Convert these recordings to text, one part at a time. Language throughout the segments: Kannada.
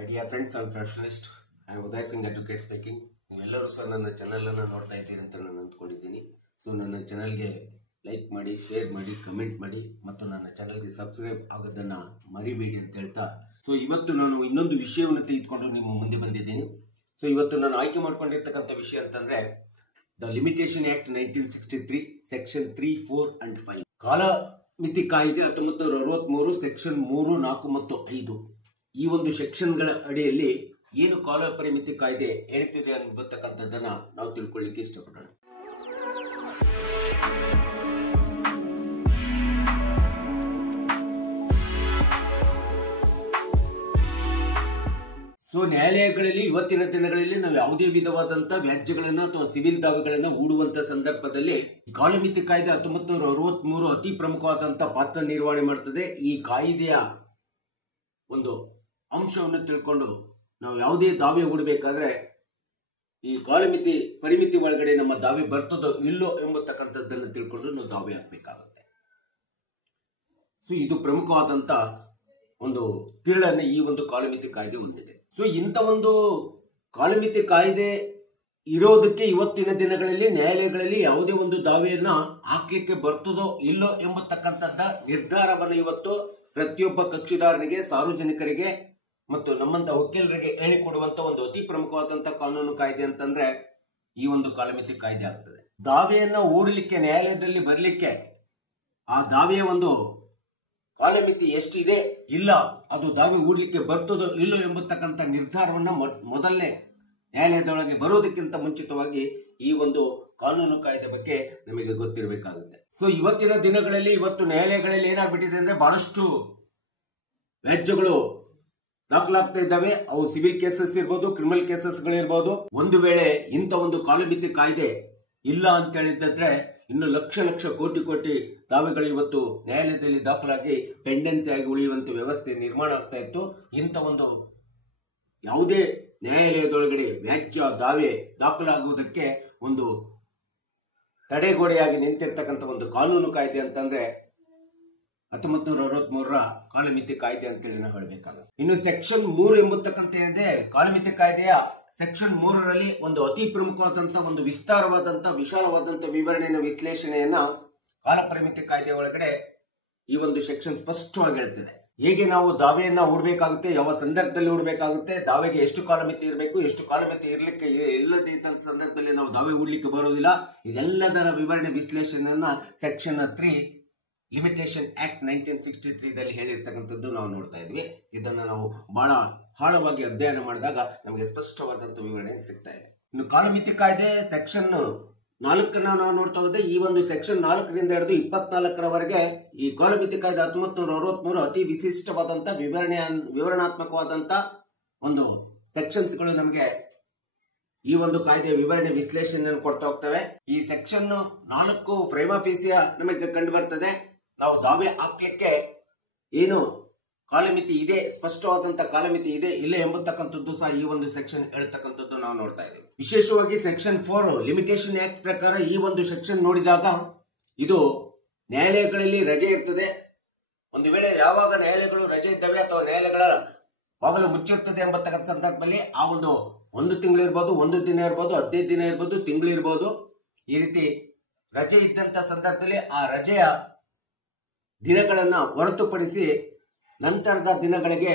My dear friends and professionalists, I am Uday Singh Advocate speaking. ನೀವೆಲ್ಲರೂ ಸಹ ನನ್ನ ಚಾನೆಲ್ ಅನ್ನು ನೋಡ್ತಾ ಇದ್ದೀರಿ ಅಂತ ನಾನು ಅಂದ್ಕೊಂಡಿದ್ದೀನಿ. ಸೊ ನನ್ನ ಚಾನೆಲ್ಗೆ ಲೈಕ್ ಮಾಡಿ, ಶೇರ್ ಮಾಡಿ, ಕಮೆಂಟ್ ಮಾಡಿ ಮತ್ತು ನನ್ನ ಚಾನೆಲ್ಗೆ ಸಬ್ಸ್ಕ್ರೈಬ್ ಆಗೋದನ್ನ ಮರಿಬೇಡಿ ಅಂತ ಹೇಳ್ತಾ, ಸೊ ಇವತ್ತು ನಾನು ಇನ್ನೊಂದು ವಿಷಯವನ್ನು ತೆಗೆದುಕೊಂಡು ನಿಮ್ಮ ಮುಂದೆ ಬಂದಿದ್ದೀನಿ. ಸೊ ಇವತ್ತು ನಾನು ಆಯ್ಕೆ ಮಾಡ್ಕೊಂಡಿರ್ತಕ್ಕಂಥ ವಿಷಯ ಅಂತಂದ್ರೆ the limitation act 1963 section 3, 4 and 5 ಕಾಲ ಮಿತಿ ಕಾಯ್ದೆ 1963 ಸೆಕ್ಷನ್ 3, 4 ಮತ್ತು 5 ಈ ಒಂದು ಸೆಕ್ಷನ್ಗಳ ಅಡಿಯಲ್ಲಿ ಏನು ಕಾಲ ಪರಿಮಿತಿ ಕಾಯ್ದೆ ಹೇಳ್ತಿದೆ ಅನ್ನತಕ್ಕಂಥದ್ದನ್ನ ನಾವು ತಿಳ್ಕೊಳ್ಳಿಕ್ಕೆ ಇಷ್ಟಪಡೋಣ. ಸೊ ನ್ಯಾಯಾಲಯಗಳಲ್ಲಿ ಇವತ್ತಿನ ದಿನಗಳಲ್ಲಿ ನಾವು ಯಾವುದೇ ವಿಧವಾದಂತಹ ವ್ಯಾಜ್ಯಗಳನ್ನು ಅಥವಾ ಸಿವಿಲ್ ದಾವೆಗಳನ್ನು ಹೂಡುವಂತ ಸಂದರ್ಭದಲ್ಲಿ ಕಾಲಮಿತಿ ಕಾಯ್ದೆ 1963 ಅತಿ ಪ್ರಮುಖವಾದಂತಹ ಪಾತ್ರ ನಿರ್ವಹಣೆ ಮಾಡುತ್ತದೆ. ಈ ಕಾಯ್ದೆಯ ಒಂದು ಅಂಶವನ್ನು ತಿಳ್ಕೊಂಡು ನಾವು ಯಾವುದೇ ದಾವೆ ಹೂಡಬೇಕಾದ್ರೆ ಈ ಕಾಲಮಿತಿ ಪರಿಮಿತಿ ಒಳಗಡೆ ನಮ್ಮ ದಾವೆ ಬರ್ತದೋ ಇಲ್ಲೋ ಎಂಬತಕ್ಕಂಥದ್ದನ್ನು ತಿಳ್ಕೊಂಡು ನಾವು ದಾವೆ ಹಾಕಬೇಕಾಗುತ್ತೆ. ಸೊ ಇದು ಪ್ರಮುಖವಾದಂತ ಒಂದು ತಿರುಳನ್ನು ಈ ಒಂದು ಕಾಲಮಿತಿ ಕಾಯ್ದೆ ಹೊಂದಿದೆ. ಸೊ ಇಂಥ ಒಂದು ಕಾಲಮಿತಿ ಕಾಯ್ದೆ ಇರೋದಕ್ಕೆ ಇವತ್ತಿನ ದಿನಗಳಲ್ಲಿ ನ್ಯಾಯಾಲಯಗಳಲ್ಲಿ ಯಾವುದೇ ಒಂದು ದಾವೆಯನ್ನ ಹಾಕ್ಲಿಕ್ಕೆ ಬರ್ತದೋ ಇಲ್ಲೋ ಎಂಬತಕ್ಕಂಥದ್ದ ನಿರ್ಧಾರವನ್ನು ಇವತ್ತು ಪ್ರತಿಯೊಬ್ಬ ಕಕ್ಷಿದಾರನಿಗೆ, ಸಾರ್ವಜನಿಕರಿಗೆ ಮತ್ತು ನಮ್ಮಂತ ವಕೀಲರಿಗೆ ಹೇಳಿಕೊಡುವಂತ ಒಂದು ಅತಿ ಪ್ರಮುಖವಾದಂತಹ ಕಾನೂನು ಕಾಯ್ದೆ ಅಂತಂದ್ರೆ ಈ ಒಂದು ಕಾಲಮಿತಿ ಕಾಯ್ದೆ ಆಗ್ತದೆ. ದಾವೆಯನ್ನ ಹೂಡಲಿಕ್ಕೆ ನ್ಯಾಯಾಲಯದಲ್ಲಿ ಬರಲಿಕ್ಕೆ ಆ ದಾವೆಯ ಒಂದು ಕಾಲಮಿತಿ ಎಷ್ಟಿದೆ ಇಲ್ಲ, ಅದು ದಾವೆ ಹೂಡಲಿಕ್ಕೆ ಬರ್ತದೋ ಇಲ್ಲೋ ಎಂಬತಕ್ಕಂಥ ನಿರ್ಧಾರವನ್ನ ಮೊದಲನೇ ನ್ಯಾಯಾಲಯದೊಳಗೆ ಬರೋದಕ್ಕಿಂತ ಮುಂಚಿತವಾಗಿ ಈ ಒಂದು ಕಾನೂನು ಕಾಯ್ದೆ ಬಗ್ಗೆ ನಮಗೆ ಗೊತ್ತಿರಬೇಕಾಗುತ್ತೆ. ಸೊ ಇವತ್ತಿನ ದಿನಗಳಲ್ಲಿ ಇವತ್ತು ನ್ಯಾಯಾಲಯಗಳಲ್ಲಿ ಏನಾಗ್ಬಿಟ್ಟಿದೆ ಅಂದ್ರೆ ಬಹಳಷ್ಟು ವ್ಯಾಜ್ಯಗಳು ದಾಖಲಾಗ್ತಾ ಇದ್ದಾವೆ. ಅವು ಸಿವಿಲ್ ಕೇಸಸ್ ಇರ್ಬೋದು, ಕ್ರಿಮಿನಲ್ ಕೇಸಸ್ಗಳಿರ್ಬೋದು. ಒಂದು ವೇಳೆ ಇಂಥ ಒಂದು ಕಾಲಮಿತಿ ಕಾಯ್ದೆ ಇಲ್ಲ ಅಂತ ಹೇಳಿದ್ರೆ ಇನ್ನು ಲಕ್ಷ ಕೋಟಿ ದಾವೆಗಳು ಇವತ್ತು ನ್ಯಾಯಾಲಯದಲ್ಲಿ ದಾಖಲಾಗಿ ಪೆಂಡೆನ್ಸಿ ಆಗಿ ಉಳಿಯುವಂತ ವ್ಯವಸ್ಥೆ ನಿರ್ಮಾಣ ಆಗ್ತಾ ಇತ್ತು. ಇಂಥ ಒಂದು ಯಾವುದೇ ನ್ಯಾಯಾಲಯದೊಳಗಡೆ ವ್ಯಾಜ್ಯ ದಾವೆ ದಾಖಲಾಗುವುದಕ್ಕೆ ಒಂದು ತಡೆಗೋಡೆಯಾಗಿ ನಿಂತಿರ್ತಕ್ಕಂಥ ಒಂದು ಕಾನೂನು ಕಾಯ್ದೆ ಅಂತಂದ್ರೆ 1963 ಕಾಲಮಿತಿ ಕಾಯ್ದೆ ಅಂತೇಳಿ ನಾವು ಹೇಳಬೇಕಾಗುತ್ತೆ. ಇನ್ನು ಸೆಕ್ಷನ್ 3 ಎಂಬತಕ್ಕಂಥ ಏನಿದೆ ಕಾಲಮಿತಿ ಕಾಯ್ದೆಯ ಸೆಕ್ಷನ್ 3ರಲ್ಲಿ ಒಂದು ಅತಿ ಪ್ರಮುಖವಾದಂತಹ ಒಂದು ವಿಶಾಲವಾದಂತಹ ವಿವರಣೆಯ ವಿಶ್ಲೇಷಣೆಯನ್ನ ಕಾಲ ಪರಿಮಿತಿ ಕಾಯ್ದೆ ಒಳಗಡೆ ಈ ಒಂದು ಸೆಕ್ಷನ್ ಸ್ಪಷ್ಟವಾಗಿ ಹೇಳ್ತಿದೆ. ಹೇಗೆ ನಾವು ದಾವೆಯನ್ನ ಹೂಡಬೇಕಾಗುತ್ತೆ, ಯಾವ ಸಂದರ್ಭದಲ್ಲಿ ಹೂಡಬೇಕಾಗುತ್ತೆ, ದಾವೆಗೆ ಎಷ್ಟು ಕಾಲಮಿತಿ ಇರಬೇಕು, ಎಷ್ಟು ಕಾಲಮಿತಿ ಇರ್ಲಿಕ್ಕೆ ಇಲ್ಲದೆ ಇದ್ದಂತ ಸಂದರ್ಭದಲ್ಲಿ ನಾವು ದಾವೆ ಹೂಡ್ಲಿಕ್ಕೆ ಬರೋದಿಲ್ಲ. ಇದೆಲ್ಲದರ ವಿವರಣೆ ವಿಶ್ಲೇಷಣೆಯನ್ನ ಸೆಕ್ಷನ್ 3 ಲಿಮಿಟೇಷನ್ ಆಕ್ಟ್ 1963 ದಲ್ಲಿ ಹೇಳಿರ್ತಕ್ಕಂಥದ್ದು ನಾವು ನೋಡ್ತಾ ಇದ್ವಿ. ಇದನ್ನ ನಾವು ಬಹಳ ಆಳವಾಗಿ ಅಧ್ಯಯನ ಮಾಡಿದಾಗ ನಮಗೆ ಸ್ಪಷ್ಟವಾದಂತಹ ವಿವರಣೆ ಸಿಗ್ತಾ ಇದೆ. ಇನ್ನು ಕಾಲಮಿತಿ ಕಾಯ್ದೆ ಸೆಕ್ಷನ್ 4 ನಾವು ನೋಡ್ತಾ ಹೋದ್ರೆ ಈ ಒಂದು ಸೆಕ್ಷನ್ 4ರಿಂದ ಹಿಡಿದು 24ರವರೆಗೆ ಈ ಕಾಲಮಿತಿ ಕಾಯ್ದೆ 1963 ಅತಿ ವಿಶಿಷ್ಟವಾದಂತಹ ವಿವರಣಾತ್ಮಕವಾದಂತ ಒಂದು ಸೆಕ್ಷನ್ಸ್ ಗಳು ನಮಗೆ ಈ ಒಂದು ಕಾಯ್ದೆ ವಿವರಣೆ ವಿಶ್ಲೇಷಣೆಯನ್ನು ಕೊಡ್ತಾ ಹೋಗ್ತವೆ. ಈ ಸೆಕ್ಷನ್ 4 ಪ್ರೈಮಾ ಫೇಸಿಯ ನಮಗೆ ಕಂಡು ಬರ್ತದೆ. ನಾವು ದಾವೆ ಹಾಕ್ಲಿಕ್ಕೆ ಏನು ಕಾಲಮಿತಿ ಇದೆ, ಸ್ಪಷ್ಟವಾದಂತ ಕಾಲಮಿತಿ ಇದೆ ಇಲ್ಲ ಎಂಬತಕ್ಕಂಥದ್ದು ಸಹ ಈ ಒಂದು ಸೆಕ್ಷನ್ ಹೇಳ್ತಕ್ಕಂಥದ್ದು ನಾವು ನೋಡ್ತಾ ಇದ್ದೀವಿ. ವಿಶೇಷವಾಗಿ ಸೆಕ್ಷನ್ 4 ಲಿಮಿಟೇಷನ್ ಆಕ್ಟ್ ಪ್ರಕಾರ ಈ ಒಂದು ಸೆಕ್ಷನ್ ನೋಡಿದಾಗ ಇದು ನ್ಯಾಯಾಲಯಗಳಲ್ಲಿ ರಜೆ ಇರ್ತದೆ. ಒಂದು ವೇಳೆ ಯಾವಾಗ ನ್ಯಾಯಾಲಯಗಳು ರಜೆ ಇದ್ದಾವೆ ಅಥವಾ ನ್ಯಾಯಾಲಯಗಳ ಬಾಗಿಲು ಮುಚ್ಚಿರ್ತದೆ ಎಂಬತಕ್ಕಂಥ ಸಂದರ್ಭದಲ್ಲಿ ಆ ಒಂದು ತಿಂಗಳು ಇರ್ಬೋದು, 1 ದಿನ ಇರ್ಬೋದು, 15 ದಿನ ಇರ್ಬೋದು, ತಿಂಗಳು ಇರ್ಬೋದು, ಈ ರೀತಿ ರಜೆ ಇದ್ದಂತ ಸಂದರ್ಭದಲ್ಲಿ ಆ ರಜೆಯ ದಿನಗಳನ್ನ ಹೊರತುಪಡಿಸಿ ನಂತರದ ದಿನಗಳಿಗೆ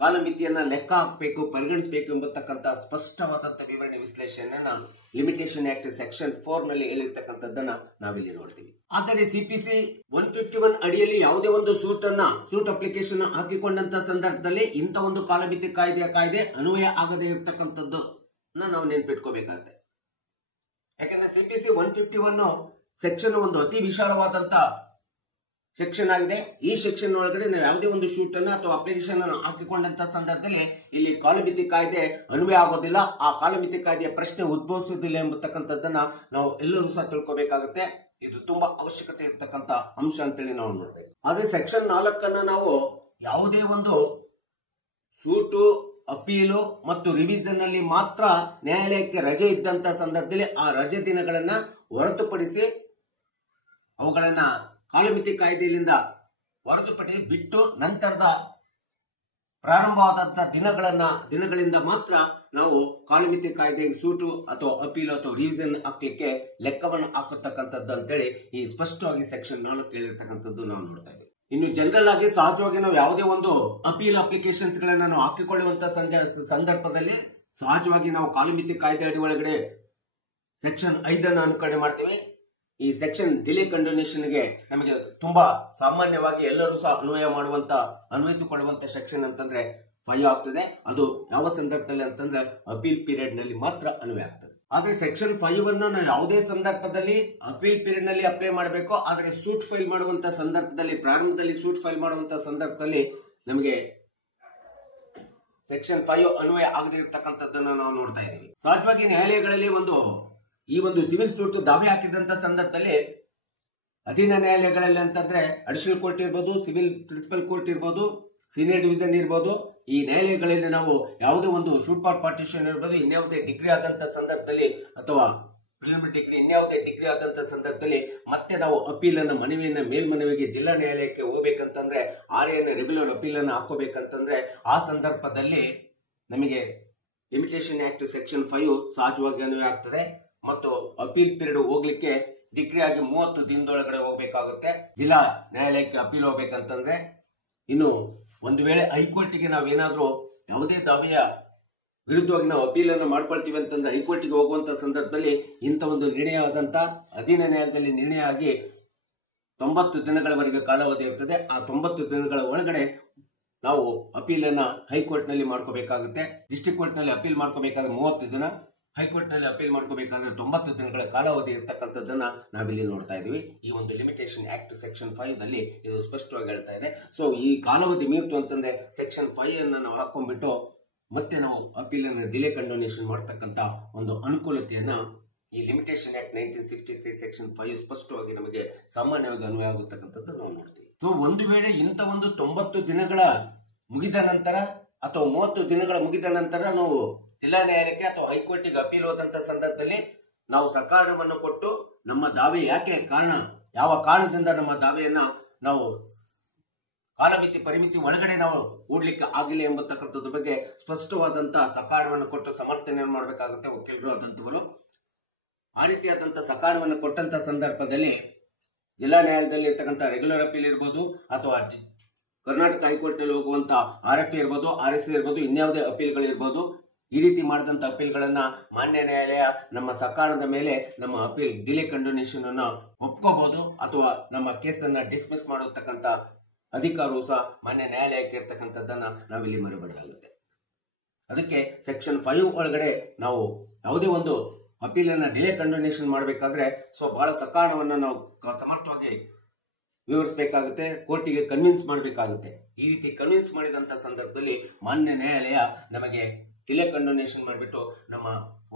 ಕಾಲಮಿತಿಯನ್ನ ಲೆಕ್ಕ ಹಾಕಬೇಕು, ಪರಿಗಣಿಸಬೇಕು ಎಂಬತಕ್ಕಂಥ ಸ್ಪಷ್ಟವಾದಂತಹ ವಿವರಣೆ ವಿಶ್ಲೇಷಣೆಯನ್ನ ಲಿಮಿಟೇಷನ್ ಆಕ್ಟ್ ಸೆಕ್ಷನ್ 4 ನಲ್ಲಿ ಹೇಳಿರ್ತಕ್ಕಂಥದ್ದನ್ನ ನಾವಿಲ್ಲಿ ನೋಡ್ತೀವಿ. ಆದರೆ ಸಿಪಿಸಿ 151 ಅಡಿಯಲ್ಲಿ ಯಾವುದೇ ಒಂದು ಸೂಟ್ ಅಪ್ಲಿಕೇಶನ್ ಹಾಕಿಕೊಂಡಂತ ಸಂದರ್ಭದಲ್ಲಿ ಇಂಥ ಒಂದು ಕಾಲಮಿತಿ ಕಾಯ್ದೆ ಅನ್ವಯ ಆಗದೆ ಇರತಕ್ಕಂಥದ್ದು ನಾವು ನೆನ್ಪಿಟ್ಕೋಬೇಕಾಗುತ್ತೆ. ಯಾಕಂದ್ರೆ ಸಿಪಿಸಿ 151 ಸೆಕ್ಷನ್ ಒಂದು ಅತಿ ವಿಶಾಲವಾದಂತ ಸೆಕ್ಷನ್ ಆಗಿದೆ. ಈ ಸೆಕ್ಷನ್ ಒಳಗಡೆ ನಾವು ಯಾವುದೇ ಒಂದು ಶೂಟ್ ಅನ್ನ ಅಥವಾ ಅಪ್ಲಿಕೇಶನ್ ಅನ್ನು ಹಾಕಿಕೊಂಡಂತ ಸಂದರ್ಭದಲ್ಲಿ ಇಲ್ಲಿ ಕಾಲಮಿತಿ ಕಾಯ್ದೆ ಅನ್ವಯ ಆಗೋದಿಲ್ಲ, ಆ ಕಾಲಮಿತಿ ಕಾಯ್ದೆಯ ಪ್ರಶ್ನೆ ಉದ್ಭವಿಸುವುದಿಲ್ಲ ಎಂಬತಕ್ಕಂಥದ್ದನ್ನ ನಾವು ಎಲ್ಲರೂ ಸಹ ತಿಳ್ಕೊಬೇಕಾಗುತ್ತೆ. ಇದು ತುಂಬಾ ಅವಶ್ಯಕತೆ ಇರ್ತಕ್ಕಂಥ ಅಂಶ ಅಂತೇಳಿ ನಾವು ನೋಡ್ಬೇಕು. ಆದ್ರೆ ಸೆಕ್ಷನ್ 4 ನಾವು ಯಾವುದೇ ಒಂದು ಸೂಟು, ಅಪೀಲು ಮತ್ತು ರಿವಿಷನ್ ನಲ್ಲಿ ಮಾತ್ರ ನ್ಯಾಯಾಲಯಕ್ಕೆ ರಜೆ ಇದ್ದಂತ ಸಂದರ್ಭದಲ್ಲಿ ಆ ರಜೆ ದಿನಗಳನ್ನ ಹೊರತುಪಡಿಸಿ ಅವುಗಳನ್ನ ಕಾಲಮಿತಿ ಕಾಯ್ದೆಯಿಂದ ಹೊರತುಪಡಿಸಿ ಬಿಟ್ಟು ನಂತರದ ಪ್ರಾರಂಭವಾದಂತಹ ದಿನಗಳಿಂದ ಮಾತ್ರ ನಾವು ಕಾಲಮಿತಿ ಕಾಯ್ದೆಗೆ ಸೂಟು ಅಥವಾ ಅಪೀಲ್ ಅಥವಾ ರಿವಿಷನ್ ಹಾಕ್ಲಿಕ್ಕೆ ಲೆಕ್ಕವನ್ನು ಹಾಕತಕ್ಕಂಥದ್ದು ಅಂತೇಳಿ ಈ ಸ್ಪಷ್ಟವಾಗಿ ಸೆಕ್ಷನ್ 4 ಹೇಳಿರ್ತಕ್ಕಂಥದ್ದು ನಾವು ನೋಡ್ತಾ ಇದ್ದೀವಿ. ಇನ್ನು ಜನರಲ್ ಆಗಿ ಸಹಜವಾಗಿ ನಾವು ಯಾವುದೇ ಒಂದು ಅಪೀಲ್ ಅಪ್ಲಿಕೇಶನ್ಸ್ ಗಳನ್ನ ನಾವು ಹಾಕಿಕೊಳ್ಳುವಂತ ಸಂದರ್ಭದಲ್ಲಿ ಸಹಜವಾಗಿ ನಾವು ಕಾಲಮಿತಿ ಕಾಯ್ದೆ ಅಡಿ ಒಳಗಡೆ ಸೆಕ್ಷನ್ 5 ಅನುಕರಣೆ ಮಾಡ್ತೇವೆ. ಈ ಸೆಕ್ಷನ್ ಡಿಲೇ ಕಂಡೋನೇಷನ್ಗೆ ನಮಗೆ ತುಂಬಾ ಸಾಮಾನ್ಯವಾಗಿ ಎಲ್ಲರೂ ಸಹ ಅನ್ವಯಿಸಿಕೊಳ್ಳುವಂತ ಸೆಕ್ಷನ್ ಅಂತಂದ್ರೆ 5 ಆಗ್ತದೆ. ಅದು ಯಾವ ಸಂದರ್ಭದಲ್ಲಿ ಅಂತಂದ್ರೆ ಅಪೀಲ್ ಪೀರಿಯಡ್ ನಲ್ಲಿ ಮಾತ್ರ ಅನ್ವಯ ಆಗ್ತದೆ. ಆದ್ರೆ ಸೆಕ್ಷನ್ 5 ಅನ್ನು ನಾವು ಯಾವುದೇ ಸಂದರ್ಭದಲ್ಲಿ ಅಪೀಲ್ ಪೀರಿಯಡ್ ನಲ್ಲಿ ಅಪ್ಲೈ ಮಾಡಬೇಕು. ಆದ್ರೆ ಸೂಟ್ ಫೈಲ್ ಮಾಡುವಂತ ಸಂದರ್ಭದಲ್ಲಿ ಪ್ರಾರಂಭದಲ್ಲಿ ಸೂಟ್ ಫೈಲ್ ಮಾಡುವಂತ ಸಂದರ್ಭದಲ್ಲಿ ನಮಗೆ ಸೆಕ್ಷನ್ 5 ಅನ್ವಯ ಆಗದೇ ಇರತಕ್ಕಂಥದ್ದನ್ನು ನಾವು ನೋಡ್ತಾ ಇದ್ದೀವಿ. ಸಹಜವಾಗಿ ನ್ಯಾಯಾಲಯಗಳಲ್ಲಿ ಈ ಒಂದು ಸಿವಿಲ್ ಸೂಟ್ ದಾವೆ ಹಾಕಿದಂತ ಸಂದರ್ಭದಲ್ಲಿ ಅಧೀನ ನ್ಯಾಯಾಲಯಗಳಲ್ಲಿ ಅಂತಂದ್ರೆ ಅಡಿಷನಲ್ ಕೋರ್ಟ್ ಇರ್ಬೋದು, ಸಿವಿಲ್ ಪ್ರಿನ್ಸಿಪಲ್ ಕೋರ್ಟ್ ಇರ್ಬೋದು, ಸೀನಿಯರ್ ಡಿವಿಷನ್ ಇರ್ಬೋದು, ಈ ನ್ಯಾಯಾಲಯಗಳಲ್ಲಿ ನಾವು ಯಾವುದೇ ಒಂದು ಶೂಟ್ ಫಾರ್ ಪಾರ್ಟಿಷನ್ ಇರ್ಬೋದು, ಇನ್ಯಾವುದೇ ಡಿಗ್ರಿ ಆದಂತ ಸಂದರ್ಭದಲ್ಲಿ ಅಥವಾ ಪ್ರಿಲಿಮಿನರಿ ಡಿಗ್ರಿ ಇನ್ಯಾವುದೇ ಡಿಗ್ರಿ ಆದಂತ ಸಂದರ್ಭದಲ್ಲಿ ಮತ್ತೆ ನಾವು ಅಪೀಲ್ ಅನ್ನ ಮೇಲ್ಮನವಿಗೆ ಜಿಲ್ಲಾ ನ್ಯಾಯಾಲಯಕ್ಕೆ ಹೋಗ್ಬೇಕಂತಂದ್ರೆ RAN ರೆಗ್ಯುಲರ್ ಅಪೀಲ್ ಅನ್ನು ಹಾಕೋಬೇಕಂತಂದ್ರೆ ಆ ಸಂದರ್ಭದಲ್ಲಿ ನಮಗೆ ಲಿಮಿಟೇಷನ್ ಆಕ್ಟ್ ಸೆಕ್ಷನ್ 5 ಸಹಜವಾಗಿ ಅನ್ವಯ ಆಗ್ತದೆ. ಮತ್ತು ಅಪೀಲ್ ಪೀರಿಯಡ್ ಹೋಗ್ಲಿಕ್ಕೆ ಡಿಗ್ರಿ ಆಗಿ 30 ದಿನದೊಳಗಡೆ ಹೋಗ್ಬೇಕಾಗುತ್ತೆ ಜಿಲ್ಲಾ ನ್ಯಾಯಾಲಯಕ್ಕೆ ಅಪೀಲ್ ಹೋಗ್ಬೇಕಂತಂದ್ರೆ. ಇನ್ನು ಒಂದು ವೇಳೆ ಹೈಕೋರ್ಟ್ಗೆ ನಾವೇನಾದ್ರೂ ಯಾವುದೇ ದಾವೆಯ ವಿರುದ್ಧವಾಗಿ ನಾವು ಅಪೀಲ್ ಅನ್ನು ಮಾಡ್ಕೊಳ್ತೀವಿ ಅಂತಂದ್ರೆ ಹೈಕೋರ್ಟ್ಗೆ ಹೋಗುವಂತ ಸಂದರ್ಭದಲ್ಲಿ ಇಂಥ ಒಂದು ನಿರ್ಣಯ ಆದಂತ ಅಧೀನ ನ್ಯಾಯಾಲಯದಲ್ಲಿ ನಿರ್ಣಯ ಆಗಿ 90 ದಿನಗಳವರೆಗೆ ಕಾಲಾವಧಿ ಇರ್ತದೆ. ಆ 90 ದಿನಗಳ ಒಳಗಡೆ ನಾವು ಅಪೀಲ್ ಅನ್ನ ಹೈಕೋರ್ಟ್ ನಲ್ಲಿ ಮಾಡ್ಕೋಬೇಕಾಗುತ್ತೆ. ಡಿಸ್ಟ್ರಿಕ್ಟ್ ಕೋರ್ಟ್ ನಲ್ಲಿ ಅಪೀಲ್ ಮಾಡ್ಕೋಬೇಕಾದ್ರೆ 30 ದಿನ, ಹೈಕೋರ್ಟ್ ನಲ್ಲಿ ಅಪೀಲ್ ಮಾಡ್ಕೋಬೇಕಾದ್ರೆ 90 ದಿನಗಳ ಕಾಲಾವಧಿ ಇರ್ತಕ್ಕಂಥದ್ದನ್ನ ನಾವಿಲ್ಲಿ ನೋಡ್ತಾ ಇದೀವಿ. ಈ ಒಂದು ಲಿಮಿಟೇಷನ್ ಆಕ್ಟ್ ಸೆಕ್ಷನ್ 5 ನಲ್ಲಿ ಇದು ಸ್ಪಷ್ಟವಾಗಿ ಹೇಳ್ತಾ ಇದೆ. ಸೊ ಈ ಕಾಲಾವಧಿ ಮೀರ್ತು ಅಂತಂದ್ರೆ ಸೆಕ್ಷನ್ 5 ಅನ್ನ ನಾವು ಹಾಕೊಂಡ್ಬಿಟ್ಟು ಮತ್ತೆ ನಾವು ಅಪೀಲ್ ಅನ್ನು ಡಿಲೇ ಕಂಡೋನೇಷನ್ ಮಾಡ್ತಕ್ಕಂಥ ಒಂದು ಅನುಕೂಲತೆಯನ್ನ ಈ ಲಿಮಿಟೇಷನ್ ಆಕ್ಟ್ 1963 ಸೆಕ್ಷನ್ 5 ಸ್ಪಷ್ಟವಾಗಿ ನಮಗೆ ಸಾಮಾನ್ಯವಾಗಿ ಅನ್ವಯ ಆಗುತ್ತಕ್ಕಂಥದ್ದು ನಾವು ನೋಡ್ತೀವಿ. ಸೊ ಒಂದು ವೇಳೆ ಇಂಥ ಒಂದು 90 ದಿನಗಳ ಮುಗಿದ ನಂತರ ಅಥವಾ 30 ದಿನಗಳ ಮುಗಿದ ನಂತರ ನಾವು ಜಿಲ್ಲಾ ನ್ಯಾಯಾಲಯಕ್ಕೆ ಅಥವಾ ಹೈಕೋರ್ಟಿಗೆ ಅಪೀಲ್ ಹೋದಂತ ಸಂದರ್ಭದಲ್ಲಿ ನಾವು ಸಕಾರಣವನ್ನು ಕೊಟ್ಟು ನಮ್ಮ ದಾವೆ ಯಾವ ಕಾರಣದಿಂದ ನಮ್ಮ ದಾವೆಯನ್ನ ನಾವು ಕಾಲಮಿತಿ ಪರಿಮಿತಿ ಒಳಗಡೆ ನಾವು ಹೂಡ್ಲಿಕ್ಕೆ ಆಗಿಲ್ಲ ಎಂಬತಕ್ಕಂಥದ್ರ ಬಗ್ಗೆ ಸ್ಪಷ್ಟವಾದಂತ ಸಕಾರಣವನ್ನು ಕೊಟ್ಟು ಸಮರ್ಥನೆಯನ್ನು ಮಾಡಬೇಕಾಗುತ್ತೆ ವಕೀಲರು ಆದಂತವರು. ಆ ರೀತಿಯಾದಂತ ಸಕಾರಣವನ್ನು ಕೊಟ್ಟಂತ ಸಂದರ್ಭದಲ್ಲಿ ಜಿಲ್ಲಾ ನ್ಯಾಯಾಲಯದಲ್ಲಿ ಇರ್ತಕ್ಕಂಥ ರೆಗ್ಯುಲರ್ ಅಪೀಲ್ ಇರ್ಬೋದು ಅಥವಾ ಕರ್ನಾಟಕ ಹೈಕೋರ್ಟ್ ನಲ್ಲಿ ಹೋಗುವಂತ RFA ಇರ್ಬೋದು, RSA ಇರ್ಬೋದು, ಇನ್ಯಾವುದೇ ಅಪೀಲ್ಗಳು ಇರ್ಬೋದು, ಈ ರೀತಿ ಮಾಡಿದಂತ ಅಪೀಲ್ಗಳನ್ನ ಮಾನ್ಯ ನ್ಯಾಯಾಲಯ ನಮ್ಮ ಸಕಾರಣದ ಮೇಲೆ ನಮ್ಮ ಅಪೀಲ್ ಡಿಲೇ ಕಂಡೋನೇಷನ್ ಅನ್ನ ಒಪ್ಕೋಬಹುದು ಅಥವಾ ನಮ್ಮ ಕೇಸನ್ನ ಡಿಸ್ಮಿಸ್ ಮಾಡತಕ್ಕಂತ ಅಧಿಕಾರವು ಸಹ ಮಾನ್ಯ ನ್ಯಾಯಾಲಯಕ್ಕೆ ಇರ್ತಕ್ಕಂಥದ್ದನ್ನ ನಾವಿಲ್ಲಿ ಮರಿಬಾರ್ದಾಗುತ್ತೆ. ಅದಕ್ಕೆ ಸೆಕ್ಷನ್ 5 ಒಳಗಡೆ ನಾವು ಯಾವುದೇ ಒಂದು ಅಪೀಲ್ ಅನ್ನ ಡಿಲೇ ಕಂಡೋನೇಷನ್ ಮಾಡಬೇಕಾದ್ರೆ ಬಹಳ ಸಕಾರಣವನ್ನ ನಾವು ಸಮರ್ಥವಾಗಿ ವಿವರಿಸಬೇಕಾಗುತ್ತೆ, ಕೋರ್ಟಿಗೆ ಕನ್ವಿನ್ಸ್ ಮಾಡಬೇಕಾಗುತ್ತೆ. ಈ ರೀತಿ ಕನ್ವಿನ್ಸ್ ಮಾಡಿದಂತ ಸಂದರ್ಭದಲ್ಲಿ ಮಾನ್ಯ ನ್ಯಾಯಾಲಯ ನಮಗೆ ಡಿಲೇ ಕಂಡೋನೇಷನ್ ಮಾಡಿಬಿಟ್ಟು ನಮ್ಮ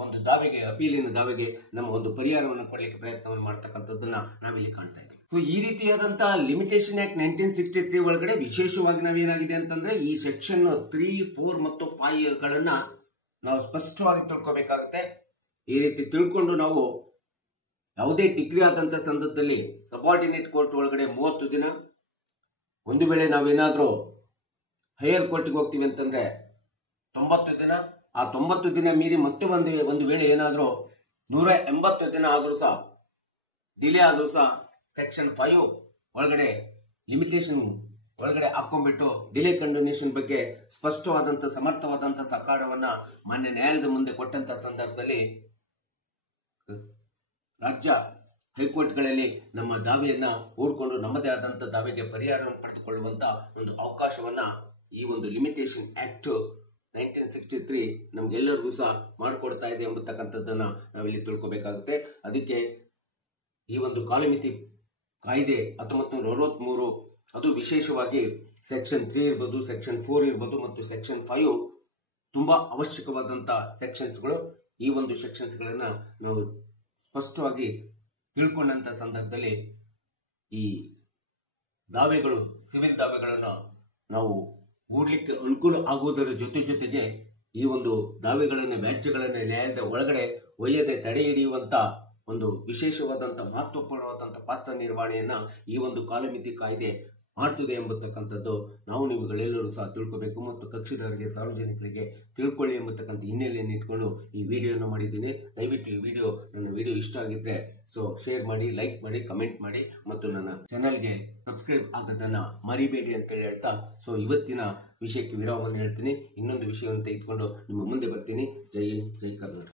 ಒಂದು ದಾವೆಗೆ, ಅಪೀಲಿನ ದಾವೆಗೆ ನಮ್ಮ ಒಂದು ಪರಿಹಾರವನ್ನು ಕೊಡಲಿಕ್ಕೆ ಪ್ರಯತ್ನವನ್ನು ಮಾಡ್ತಕ್ಕಂಥದ್ದನ್ನ ನಾವಿಲ್ಲಿ ಕಾಣ್ತಾ ಇದ್ದೀವಿ. ಸೊ ಈ ರೀತಿಯಾದಂತಹ ಲಿಮಿಟೇಷನ್ ಆಕ್ಟ್ 1963 ಒಳಗಡೆ ವಿಶೇಷವಾಗಿ ನಾವೇನಾಗಿದೆ ಅಂತಂದ್ರೆ ಈ ಸೆಕ್ಷನ್ 3, 4 ಮತ್ತು 5 ಗಳನ್ನ ನಾವು ಸ್ಪಷ್ಟವಾಗಿ ತಿಳ್ಕೋಬೇಕಾಗುತ್ತೆ. ಈ ರೀತಿ ತಿಳ್ಕೊಂಡು ನಾವು ಯಾವುದೇ ಡಿಗ್ರಿ ಆದಂತ ಸಂದರ್ಭದಲ್ಲಿ ಸಬಾರ್ಡಿನೇಟ್ ಕೋರ್ಟ್ ಒಳಗಡೆ 30 ದಿನ, ಒಂದು ವೇಳೆ ನಾವೇನಾದ್ರೂ ಹೈಯರ್ ಕೋರ್ಟ್ಗೆ ಹೋಗ್ತೀವಿ ಅಂತಂದ್ರೆ 90 ದಿನ, ಆ 90 ದಿನ ಮೀರಿ ಮತ್ತೆ ಒಂದು ವೇಳೆ ಏನಾದ್ರೂ 180 ದಿನ ಆದ್ರೂ ಸಹ ಡಿಲೇ ಆದ್ರೂ ಸಹ ಸೆಕ್ಷನ್ 5 ಒಳಗಡೆ ಲಿಮಿಟೇಷನ್ ಒಳಗಡೆ ಹಾಕೊಂಡ್ಬಿಟ್ಟು ಡಿಲೇ ಕಂಡೋನೇಷನ್ ಬಗ್ಗೆ ಸ್ಪಷ್ಟವಾದಂತ ಸಮರ್ಥವಾದಂತ ಸಕಾರವನ್ನ ಮಾನ್ಯ ನ್ಯಾಯಾಲಯದ ಮುಂದೆ ಕೊಟ್ಟಂತ ಸಂದರ್ಭದಲ್ಲಿ ರಾಜ್ಯ ಹೈಕೋರ್ಟ್ಗಳಲ್ಲಿ ನಮ್ಮ ದಾವೆಯನ್ನ ಹೂಡ್ಕೊಂಡು ನಮ್ಮದೇ ಆದಂತ ದಾವೆಗೆ ಪರಿಹಾರವನ್ನು ಪಡೆದುಕೊಳ್ಳುವಂತ ಒಂದು ಅವಕಾಶವನ್ನ ಈ ಒಂದು ಲಿಮಿಟೇಷನ್ ಆಕ್ಟ್ 1963 ನಮ್ಗೆಲ್ಲರಿಗೂ ಸಹ ಮಾಡಿಕೊಡ್ತಾ ಇದೆ ಎಂಬತಕ್ಕಂಥದ್ದನ್ನ ನಾವಿಲ್ಲಿ ತಿಳ್ಕೊಬೇಕಾಗುತ್ತೆ. ಅದಕ್ಕೆ ಈ ಒಂದು ಕಾಲಮಿತಿ ಕಾಯ್ದೆ 1963 ಅದು ವಿಶೇಷವಾಗಿ ಸೆಕ್ಷನ್ 3 ಇರ್ಬೋದು, ಸೆಕ್ಷನ್ 4 ಇರ್ಬೋದು ಮತ್ತು ಸೆಕ್ಷನ್ 5 ತುಂಬಾ ಅವಶ್ಯಕವಾದಂತ ಸೆಕ್ಷನ್ಸ್ಗಳು. ಈ ಒಂದು ಸೆಕ್ಷನ್ಸ್ ಗಳನ್ನ ನಾವು ಸ್ಪಷ್ಟವಾಗಿ ತಿಳ್ಕೊಂಡಂತ ಸಂದರ್ಭದಲ್ಲಿ ಈ ದಾವೆಗಳು, ಸಿವಿಲ್ ದಾವೆಗಳನ್ನು ನಾವು ಹೂಡ್ಲಿಕ್ಕೆ ಅನುಕೂಲ ಆಗುವುದರ ಜೊತೆಗೆ ಈ ಒಂದು ದಾವೆಗಳನ್ನು, ವ್ಯಾಜ್ಯಗಳನ್ನು ನ್ಯಾಯಾಲಯದ ಒಳಗಡೆ ಒಯ್ಯದೆ ತಡೆ ಹಿಡಿಯುವಂತ ಒಂದು ವಿಶೇಷವಾದಂತ ಮಹತ್ವಪೂರ್ಣವಾದಂತ ಪಾತ್ರ ನಿರ್ವಹಣೆಯನ್ನ ಈ ಒಂದು ಕಾಲಮಿತಿ ಕಾಯ್ದೆ ಮಾಡ್ತದೆ ಎಂಬತಕ್ಕಂಥದ್ದು ನಾವು ನೀವುಗಳೆಲ್ಲರೂ ಸಹ ತಿಳ್ಕೋಬೇಕು ಮತ್ತು ಕಕ್ಷಿದಾರರಿಗೆ ಸಾರ್ವಜನಿಕರಿಗೆ ತಿಳ್ಕೊಳ್ಳಿ ಎಂಬತಕ್ಕಂಥ ಹಿನ್ನೆಲೆಯನ್ನು ಇಟ್ಕೊಂಡು ಈ ವಿಡಿಯೋನ ಮಾಡಿದ್ದೀನಿ. ದಯವಿಟ್ಟು ಈ ನನ್ನ ವಿಡಿಯೋ ಇಷ್ಟ ಆಗಿದ್ರೆ ಸೊ ಶೇರ್ ಮಾಡಿ, ಲೈಕ್ ಮಾಡಿ, ಕಮೆಂಟ್ ಮಾಡಿ ಮತ್ತು ನನ್ನ ಚಾನಲ್ಗೆ ಸಬ್ಸ್ಕ್ರೈಬ್ ಆಗೋದನ್ನ ಮರಿಬೇಡಿ ಅಂತ ಹೇಳ್ತಾ ಸೊ ಇವತ್ತಿನ ವಿಷಯಕ್ಕೆ ವಿರಾಮವನ್ನು ಹೇಳ್ತೀನಿ. ಇನ್ನೊಂದು ವಿಷಯವನ್ನು ತೆಗೆದುಕೊಂಡು ನಿಮ್ಮ ಮುಂದೆ ಬರ್ತೀನಿ. ಜೈ ಹಿಂದ್, ಜೈ ಕರ್ನಾಟಕ.